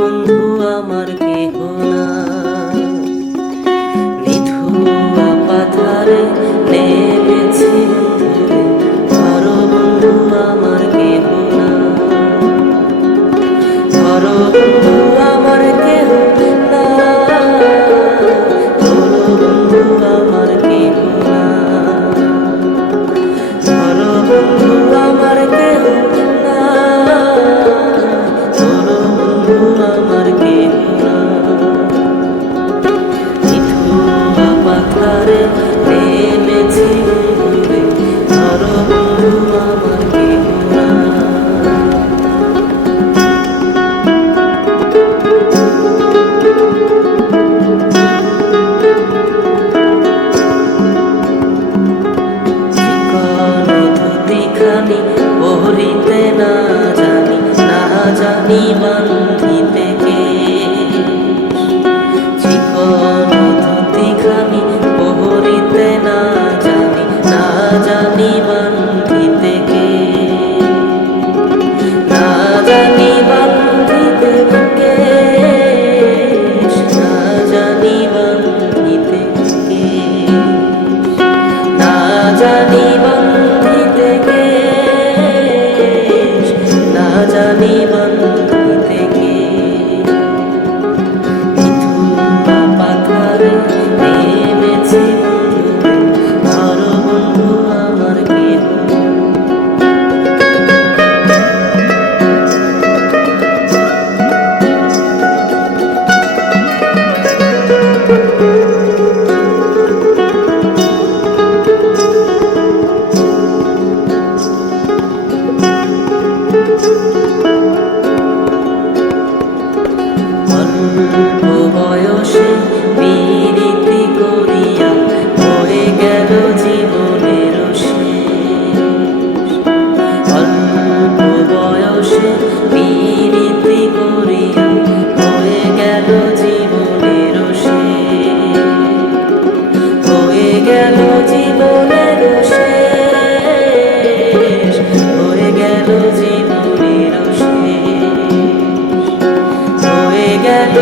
বন্ধু আমার কেহ না, নিধুয়া পাথারে নেমেছি বন্ধুরে, ধরো বন্ধু আমার কেহ না, ধরো বন্ধু আমার কেহ না, ধরো বন্ধু আমার কেহ না, ধরো বন্ধু আমার কেহ না, ধরো বন্ধু আমার কেহ না। নিধুয়া পাথারে নেমেছি বন্ধুরে, ধরো বন্ধু আমার কেহ না। পহরিতে না জানি বান্ধিতে কে, চিকন ধুতিখানি পহরিতে না জানি বান্ধিতে কে, না জানি বান্ধিতে কে, না জানি বান্ধিতে কে, না জানি বান্ধিতে কে, না জানি বান্ধিতে কে। নিধুয়া পাথারে নেমেছি বন্ধুরে, ধরো বন্ধু আমার কেহ না। অল্প বয়সে পীড়িতি করিয়া হয়ে গেল জীবনের শেষ, অল্প বয়সে পীড়িতি করিয়া হয়ে গেল জীবনের শেষ, হয়ে গেল জীবনের শেষ, হয়ে গেল জীবনের শেষ, হয়ে গেল।